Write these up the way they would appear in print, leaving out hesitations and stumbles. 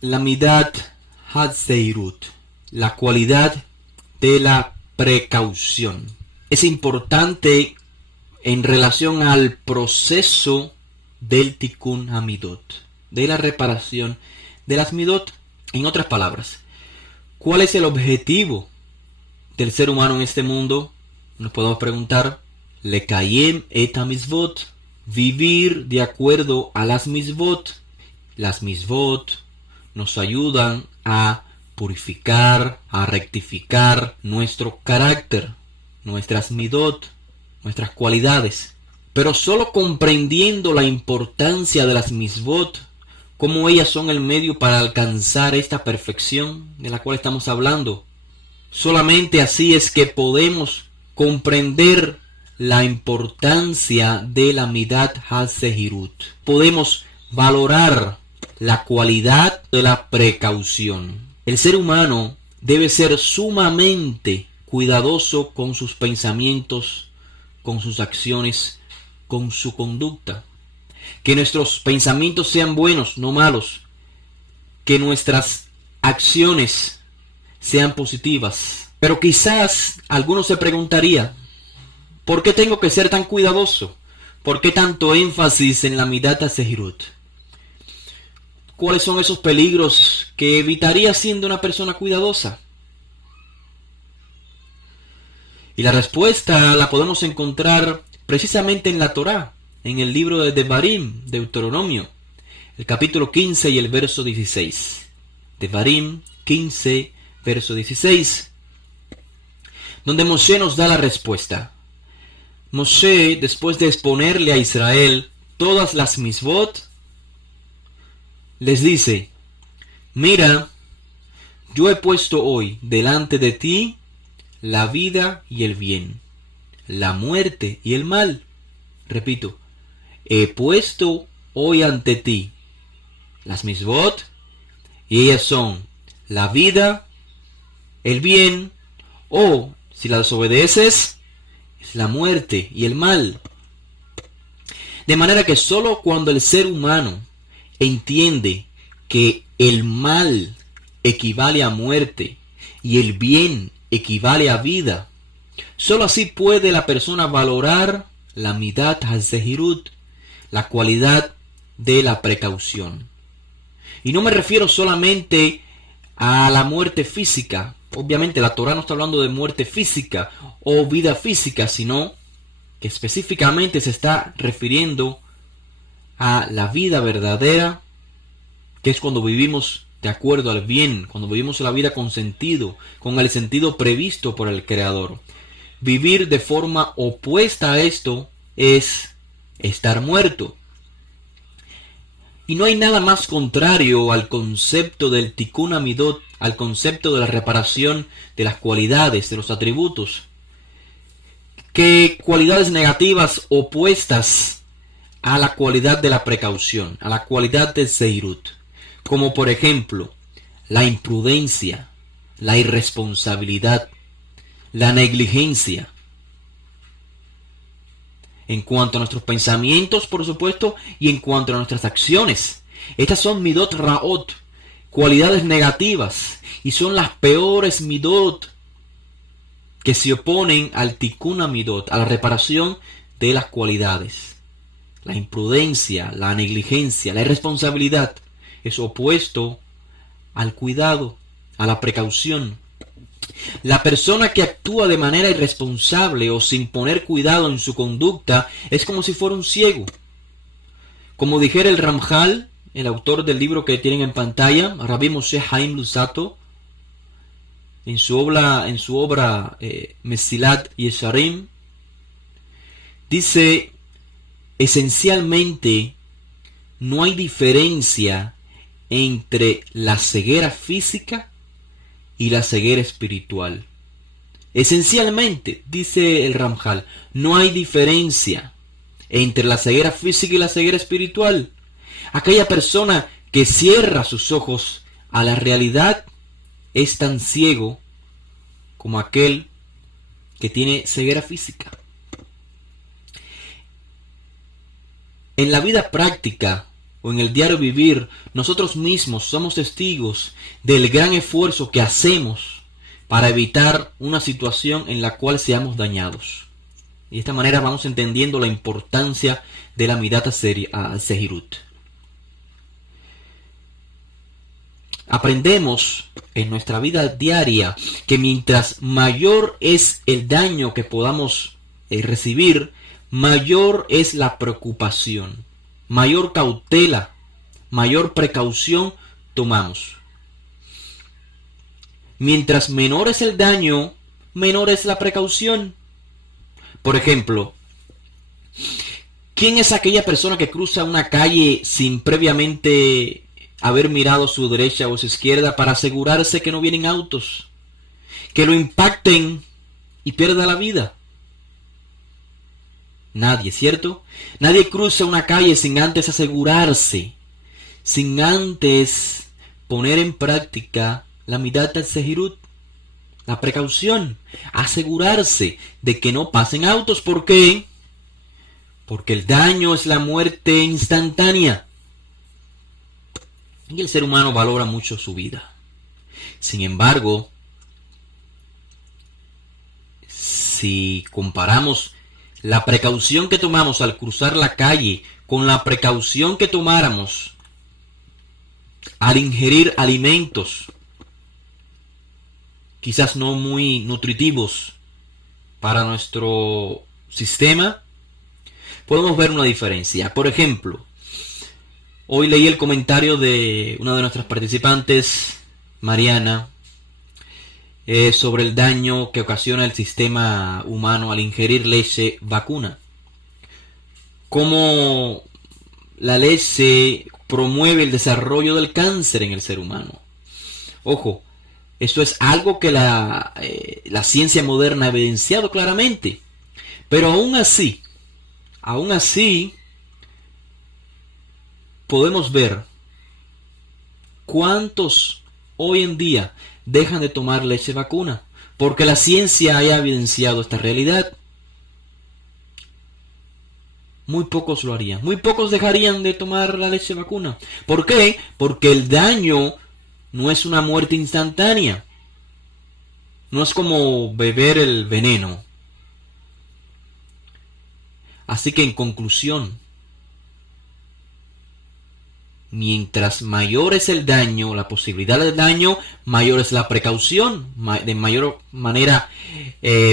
la midat Hazeirut, la cualidad de la precaución. Es importante en relación al proceso del Tikkun Hamidot, de la reparación de las midot. En otras palabras, ¿cuál es el objetivo del ser humano en este mundo? Nos podemos preguntar, Lekayem et hamizvot, vivir de acuerdo a las misvot. Las misvot nos ayudan a purificar, a rectificar nuestro carácter, nuestras midot, nuestras cualidades. Pero solo comprendiendo la importancia de las misvot, cómo ellas son el medio para alcanzar esta perfección de la cual estamos hablando, solamente así es que podemos comprender la importancia de la midat hazehirut. Podemos valorar la cualidad de la precaución. El ser humano debe ser sumamente cuidadoso con sus pensamientos, con sus acciones, con su conducta. Que nuestros pensamientos sean buenos, no malos. Que nuestras acciones sean positivas. Pero quizás alguno se preguntaría, ¿por qué tengo que ser tan cuidadoso? ¿Por qué tanto énfasis en la midat hazehirut? ¿Cuáles son esos peligros que evitaría siendo una persona cuidadosa? Y la respuesta la podemos encontrar precisamente en la Torá, en el libro de Devarim, Deuteronomio, el capítulo 15 y el verso 16. Devarim 15, verso 16, donde Moshe nos da la respuesta. Moshe, después de exponerle a Israel todas las misvot, les dice, mira, yo he puesto hoy delante de ti la vida y el bien, la muerte y el mal. Repito, he puesto hoy ante ti las misvot, y ellas son la vida, el bien, o si las desobedeces, es la muerte y el mal. De manera que solo cuando el ser humano entiende que el mal equivale a muerte y el bien equivale a vida, solo así puede la persona valorar la midat hazehirut, la cualidad de la precaución. Y no me refiero solamente a la muerte física. Obviamente la Torá no está hablando de muerte física o vida física, sino que específicamente se está refiriendo a la vida verdadera, que es cuando vivimos de acuerdo al bien, cuando vivimos la vida con sentido, con el sentido previsto por el Creador. Vivir de forma opuesta a esto es estar muerto. Y no hay nada más contrario al concepto del Tikkun Hamidot, al concepto de la reparación de las cualidades, de los atributos, que cualidades negativas opuestas a la cualidad de la precaución, a la cualidad del zeirut, como por ejemplo la imprudencia, la irresponsabilidad, la negligencia. En cuanto a nuestros pensamientos, por supuesto, y en cuanto a nuestras acciones. Estas son midot raot, cualidades negativas, y son las peores midot que se oponen al tikkun hamidot, a la reparación de las cualidades. La imprudencia, la negligencia, la irresponsabilidad es opuesto al cuidado, a la precaución. La persona que actúa de manera irresponsable o sin poner cuidado en su conducta es como si fuera un ciego. Como dijera el Ramjal, el autor del libro que tienen en pantalla, Rabbi Moshe Haim Luzzatto, en su obra Mesilat Yesharim, dice, esencialmente no hay diferencia entre la ceguera física y la ceguera espiritual. Esencialmente, dice el Ramjal, no hay diferencia entre la ceguera física y la ceguera espiritual. Aquella persona que cierra sus ojos a la realidad es tan ciego como aquel que tiene ceguera física. En la vida práctica o en el diario vivir, nosotros mismos somos testigos del gran esfuerzo que hacemos para evitar una situación en la cual seamos dañados. Y de esta manera vamos entendiendo la importancia de la Midat Sehirut. Aprendemos en nuestra vida diaria que mientras mayor es el daño que podamos recibir, mayor es la preocupación, mayor cautela, mayor precaución tomamos. Mientras menor es el daño, menor es la precaución. Por ejemplo, ¿quién es aquella persona que cruza una calle sin previamente haber mirado a su derecha o a su izquierda para asegurarse que no vienen autos, que lo impacten y pierda la vida? Nadie, ¿cierto? Nadie cruza una calle sin antes asegurarse, sin antes poner en práctica la Midat Sehirut, la precaución, asegurarse de que no pasen autos. ¿Por qué? Porque el daño es la muerte instantánea. Y el ser humano valora mucho su vida. Sin embargo, si comparamos la precaución que tomamos al cruzar la calle con la precaución que tomáramos al ingerir alimentos quizás no muy nutritivos para nuestro sistema, podemos ver una diferencia. Por ejemplo, hoy leí el comentario de una de nuestras participantes, Mariana, sobre el daño que ocasiona el sistema humano al ingerir leche vacuna. Cómo la leche promueve el desarrollo del cáncer en el ser humano. Ojo, esto es algo que la ciencia moderna ha evidenciado claramente. Pero aún así, podemos ver cuántos hoy en día dejan de tomar leche vacuna, porque la ciencia haya evidenciado esta realidad. Muy pocos lo harían, muy pocos dejarían de tomar la leche vacuna. ¿Por qué? Porque el daño no es una muerte instantánea. No es como beber el veneno. Así que en conclusión, mientras mayor es el daño, la posibilidad del daño, mayor es la precaución. De mayor manera,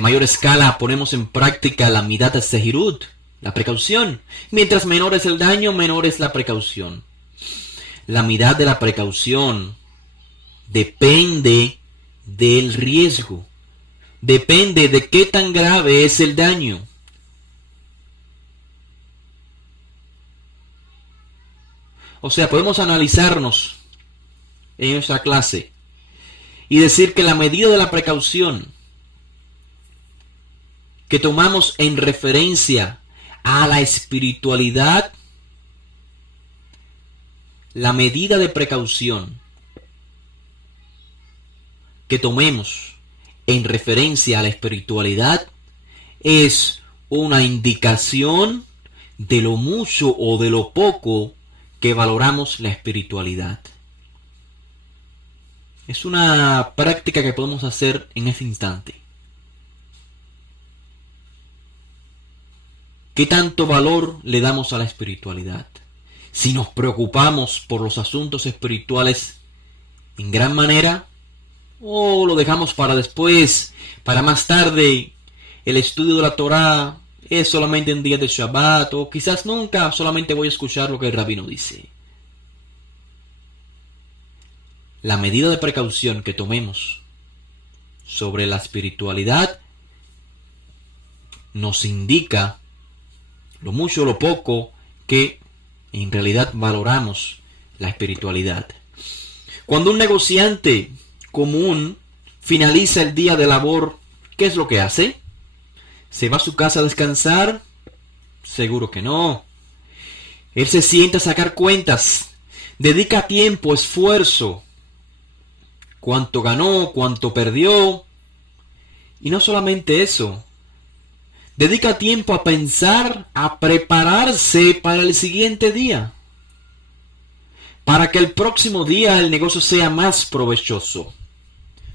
mayor escala ponemos en práctica la Midat Sehirut, la precaución. Mientras menor es el daño, menor es la precaución. La Midat de la precaución depende del riesgo. Depende de qué tan grave es el daño. O sea, podemos analizarnos en esta clase y decir que la medida de la precaución que tomamos en referencia a la espiritualidad, la medida de precaución que tomemos en referencia a la espiritualidad es una indicación de lo mucho o de lo poco que valoramos la espiritualidad. Es una práctica que podemos hacer en ese instante. ¿Qué tanto valor le damos a la espiritualidad? Si nos preocupamos por los asuntos espirituales en gran manera, o lo dejamos para después, para más tarde. El estudio de la Torá es solamente en días de Shabbat, o quizás nunca, solamente voy a escuchar lo que el rabino dice. La medida de precaución que tomemos sobre la espiritualidad nos indica lo mucho o lo poco que en realidad valoramos la espiritualidad. Cuando un negociante común finaliza el día de labor, ¿qué es lo que hace? ¿Se va a su casa a descansar? Seguro que no. Él se sienta a sacar cuentas, dedica tiempo, esfuerzo, cuánto ganó, cuánto perdió. Y no solamente eso, dedica tiempo a pensar, a prepararse para el siguiente día. para que el próximo día el negocio sea más provechoso.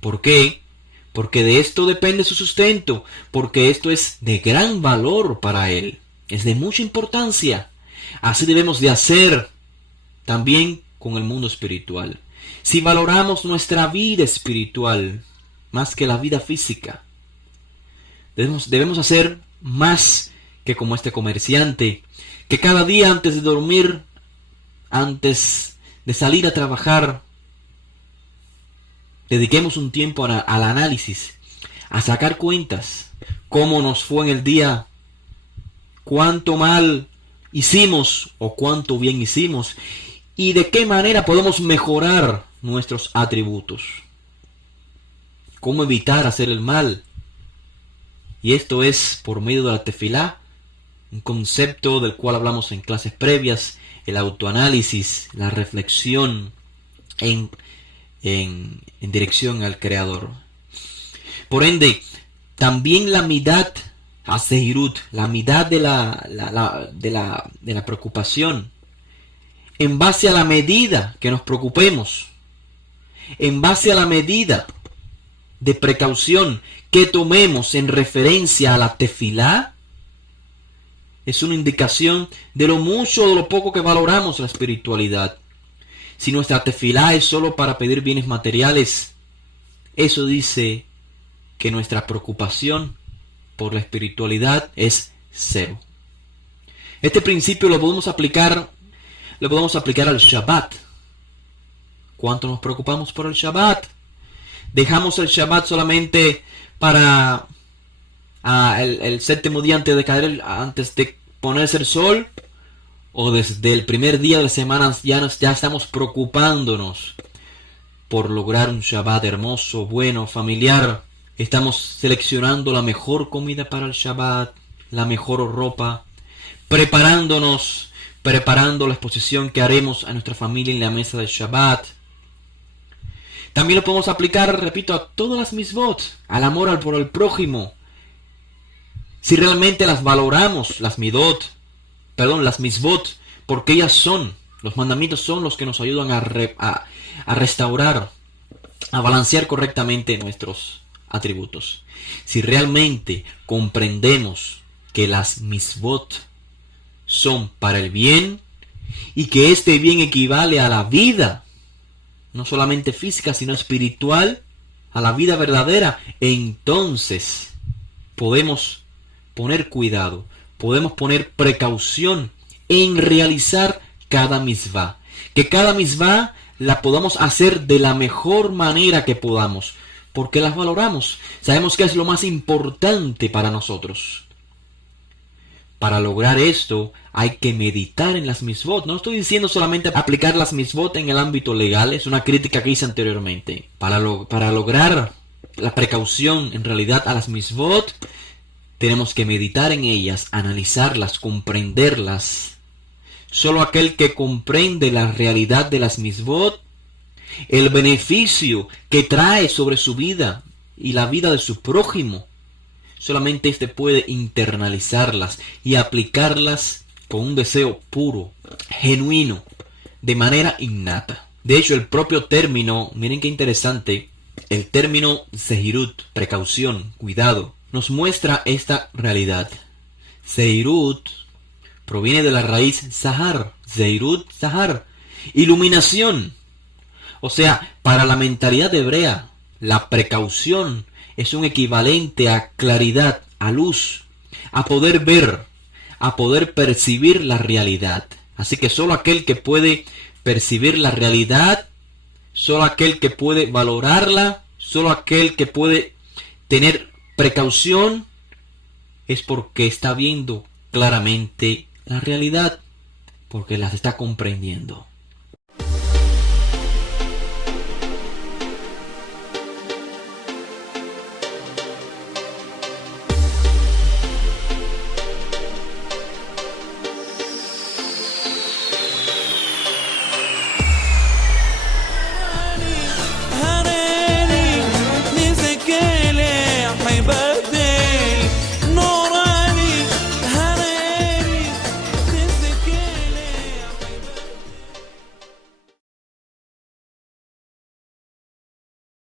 ¿Por qué? Porque de esto depende su sustento, porque esto es de gran valor para él, es de mucha importancia. Así debemos de hacer también con el mundo espiritual. Si valoramos nuestra vida espiritual más que la vida física, debemos hacer más que como este comerciante, que cada día antes de dormir, antes de salir a trabajar, dediquemos un tiempo al análisis, a sacar cuentas, cómo nos fue en el día, cuánto mal hicimos o cuánto bien hicimos, y de qué manera podemos mejorar nuestros atributos. Cómo evitar hacer el mal. Y esto es por medio de la tefilá, un concepto del cual hablamos en clases previas, el autoanálisis, la reflexión en dirección al Creador. Por ende, también la midad Azehirut, la midad de la preocupación, en base a la medida que nos preocupemos, en base a la medida de precaución que tomemos en referencia a la tefilá, es una indicación de lo mucho o de lo poco que valoramos la espiritualidad. Si nuestra tefilá es solo para pedir bienes materiales, eso dice que nuestra preocupación por la espiritualidad es cero. Este principio lo podemos aplicar al Shabbat. ¿Cuánto nos preocupamos por el Shabbat? Dejamos el Shabbat solamente para el séptimo día antes de ponerse el sol, o desde el primer día de la semana ya estamos preocupándonos por lograr un Shabbat hermoso, bueno, familiar. Estamos seleccionando la mejor comida para el Shabbat, la mejor ropa, preparando la exposición que haremos a nuestra familia en la mesa del Shabbat. También lo podemos aplicar, repito, a todas las misvot, al amor por el prójimo. Si realmente las valoramos, las misvot, porque ellas son, los mandamientos son los que nos ayudan a restaurar, a balancear correctamente nuestros atributos. Si realmente comprendemos que las misvot son para el bien y que este bien equivale a la vida, no solamente física sino espiritual, a la vida verdadera, entonces podemos poner cuidado, podemos poner precaución en realizar cada misvá, que cada misvá la podamos hacer de la mejor manera que podamos, porque las valoramos, sabemos que es lo más importante para nosotros. Para lograr esto hay que meditar en las misvot. No estoy diciendo solamente aplicar las misvot en el ámbito legal, es una crítica que hice anteriormente. Para lograr la precaución en realidad a las misvot, tenemos que meditar en ellas, analizarlas, comprenderlas. Solo aquel que comprende la realidad de las misvot, el beneficio que trae sobre su vida y la vida de su prójimo, solamente éste puede internalizarlas y aplicarlas con un deseo puro, genuino, de manera innata. De hecho, el propio término, miren qué interesante, el término Zehirut, precaución, cuidado, nos muestra esta realidad. Zehirut proviene de la raíz Zahar, Zehirut, Zahar, iluminación. O sea, para la mentalidad hebrea, la precaución es un equivalente a claridad, a luz, a poder ver, a poder percibir la realidad. Así que solo aquel que puede percibir la realidad, solo aquel que puede valorarla, solo aquel que puede tener precaución, es porque está viendo claramente la realidad, porque las está comprendiendo.